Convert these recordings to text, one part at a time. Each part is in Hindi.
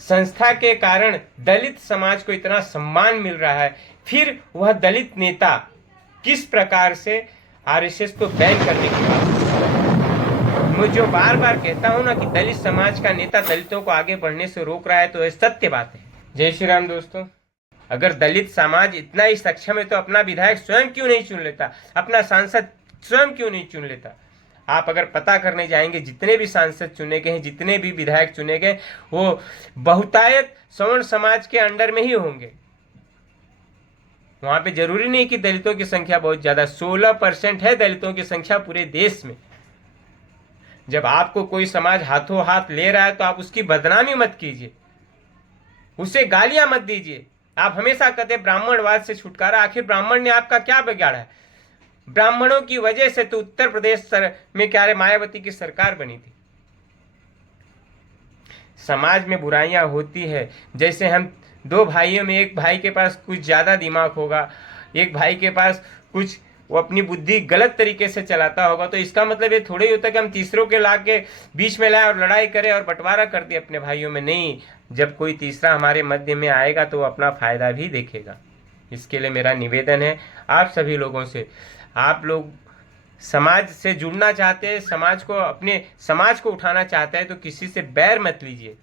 संस्था के कारण दलित समाज को इतना सम्मान मिल रहा है, फिर वह दलित नेता किस प्रकार से आरएसएस को बैन करने की बात करता है। मैं जो बार बार कहता हूं ना कि दलित समाज का नेता दलितों को आगे बढ़ने से रोक रहा है, तो यह सत्य बात है। जय श्री राम दोस्तों। अगर दलित समाज इतना ही सक्षम है तो अपना विधायक स्वयं क्यों नहीं चुन लेता, अपना सांसद स्वयं क्यों नहीं चुन लेता। आप अगर पता करने जाएंगे, जितने भी सांसद चुने गए हैं, जितने भी विधायक चुने गए, वो बहुतायत सवर्ण समाज के अंडर में ही होंगे। वहां पे जरूरी नहीं कि दलितों की संख्या बहुत ज्यादा, 16% है दलितों की संख्या पूरे देश में। जब आपको कोई समाज हाथों हाथ ले रहा है तो आप उसकी बदनामी मत कीजिए, उसे गालियां मत दीजिए। आप हमेशा कहते ब्राह्मणवाद से छुटकारा, आखिर ब्राह्मण ने आपका क्या बिगाड़ा है। ब्राह्मणों की वजह से तो उत्तर प्रदेश में क्या मायावती की सरकार बनी थी। समाज में बुराइयां होती है, जैसे हम दो भाइयों में एक भाई के पास कुछ ज्यादा दिमाग होगा, एक भाई के पास कुछ वो अपनी बुद्धि गलत तरीके से चलाता होगा, तो इसका मतलब ये थोड़ा ही होता कि हम तीसरों के ला के बीच में लाए और लड़ाई करें और बंटवारा कर दे अपने भाइयों में। नहीं, जब कोई तीसरा हमारे मध्य में आएगा तो वो अपना फायदा भी देखेगा। इसके लिए मेरा निवेदन है आप सभी लोगों से, आप लोग समाज से जुड़ना चाहते हैं, समाज को, अपने समाज को उठाना चाहते हैं, तो किसी से बैर मत लीजिए।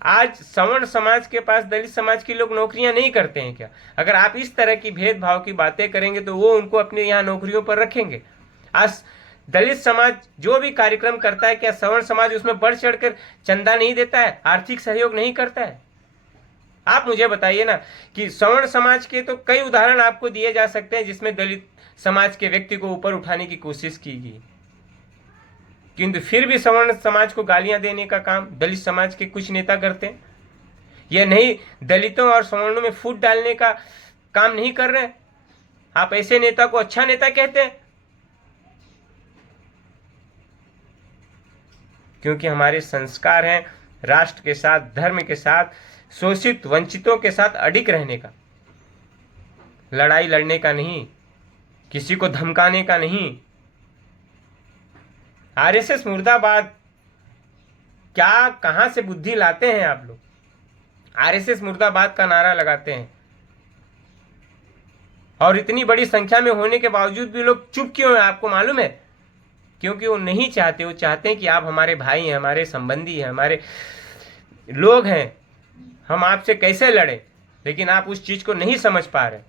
आज सवर्ण समाज के पास दलित समाज के लोग नौकरियां नहीं करते हैं क्या? अगर आप इस तरह की भेदभाव की बातें करेंगे तो वो उनको अपने यहाँ नौकरियों पर रखेंगे। आज दलित समाज जो भी कार्यक्रम करता है, क्या सवर्ण समाज उसमें बढ़ चढ़कर चंदा नहीं देता है, आर्थिक सहयोग नहीं करता है? आप मुझे बताइए ना कि सवर्ण समाज के तो कई उदाहरण आपको दिए जा सकते हैं जिसमें दलित समाज के व्यक्ति को ऊपर उठाने की कोशिश की गई, किंतु फिर भी सवर्ण समाज को गालियां देने का काम दलित समाज के कुछ नेता करते हैं। यह नहीं, दलितों और सवर्णों में फूट डालने का काम नहीं कर रहे हैं। आप ऐसे नेता को अच्छा नेता कहते हैं? क्योंकि हमारे संस्कार हैं राष्ट्र के साथ, धर्म के साथ, शोषित वंचितों के साथ अडिग रहने का, लड़ाई लड़ने का नहीं, किसी को धमकाने का नहीं। आरएसएस मुर्दाबाद, क्या कहां से बुद्धि लाते हैं आप लोग? आरएसएस मुर्दाबाद का नारा लगाते हैं और इतनी बड़ी संख्या में होने के बावजूद भी लोग चुप क्यों हैं, आपको मालूम है? क्योंकि वो नहीं चाहते, वो चाहते हैं कि आप हमारे भाई हैं, हमारे संबंधी हैं, हमारे लोग हैं, हम आपसे कैसे लड़े, लेकिन आप उस चीज को नहीं समझ पा रहे।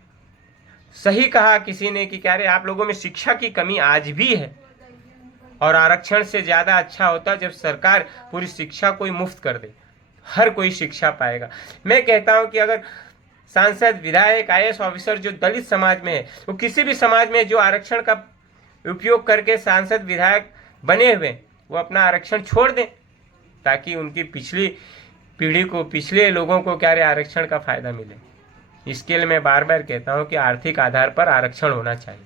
सही कहा किसी ने कि क्या रे, आप लोगों में शिक्षा की कमी आज भी है, और आरक्षण से ज्यादा अच्छा होता जब सरकार पूरी शिक्षा कोई मुफ्त कर दे, हर कोई शिक्षा पाएगा। मैं कहता हूं कि अगर सांसद, विधायक, आईएएस ऑफिसर जो दलित समाज में है, वो किसी भी समाज में जो आरक्षण का उपयोग करके सांसद विधायक बने हुए, वो अपना आरक्षण छोड़ दें, ताकि उनकी पिछली पीढ़ी को, पिछले लोगों को क्या रे आरक्षण का फायदा मिले। इसके लिए मैं बार बार कहता हूं कि आर्थिक आधार पर आरक्षण होना चाहिए।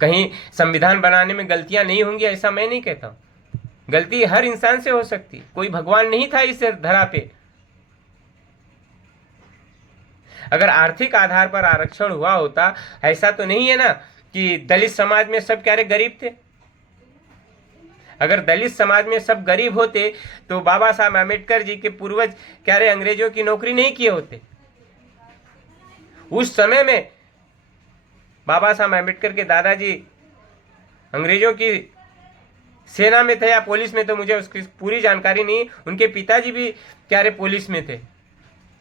कहीं संविधान बनाने में गलतियां नहीं होंगी ऐसा मैं नहीं कहता हूं, गलती हर इंसान से हो सकती है, कोई भगवान नहीं था इस धरा पे। अगर आर्थिक आधार पर आरक्षण हुआ होता, ऐसा तो नहीं है ना कि दलित समाज में सब क्या रे गरीब थे। अगर दलित समाज में सब गरीब होते तो बाबा साहब आम्बेडकर जी के पूर्वज क्या रे अंग्रेजों की नौकरी नहीं किए होते। उस समय में बाबा साहब आम्बेडकर के दादाजी अंग्रेजों की सेना में थे या पुलिस में, तो मुझे उसकी पूरी जानकारी नहीं। उनके पिताजी भी क्या रे पुलिस में थे,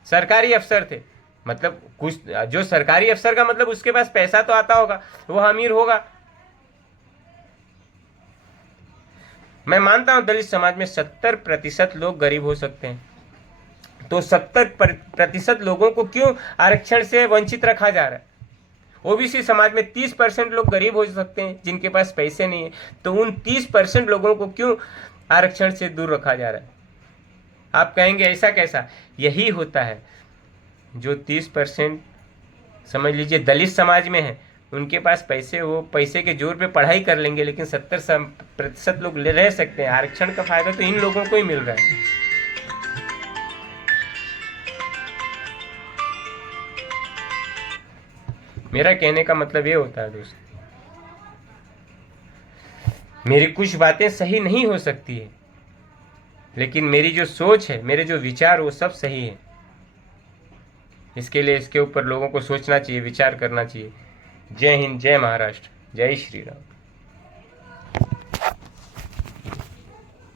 सरकारी अफसर थे। मतलब कुछ जो सरकारी अफसर का मतलब उसके पास पैसा तो आता होगा, वह अमीर होगा। मैं मानता हूं दलित समाज में 70% लोग गरीब हो सकते हैं, तो 70% लोगों को क्यों आरक्षण से वंचित रखा जा रहा है? ओबीसी समाज में 30% लोग गरीब हो सकते हैं जिनके पास पैसे नहीं है, तो उन 30% लोगों को क्यों आरक्षण से दूर रखा जा रहा है? आप कहेंगे ऐसा कैसा? यही होता है, जो 30% समझ लीजिए दलित समाज में है, उनके पास पैसे हो, पैसे के जोर पे पढ़ाई कर लेंगे, लेकिन 70% लोग ले रह सकते हैं। आरक्षण का फायदा तो इन लोगों को ही मिल रहा है। मेरा कहने का मतलब ये होता है दोस्त, मेरी कुछ बातें सही नहीं हो सकती है, लेकिन मेरी जो सोच है, मेरे जो विचार, वो सब सही है। इसके लिए इसके ऊपर लोगों को सोचना चाहिए, विचार करना चाहिए। जय हिंद, जय महाराष्ट्र, जय श्री राम।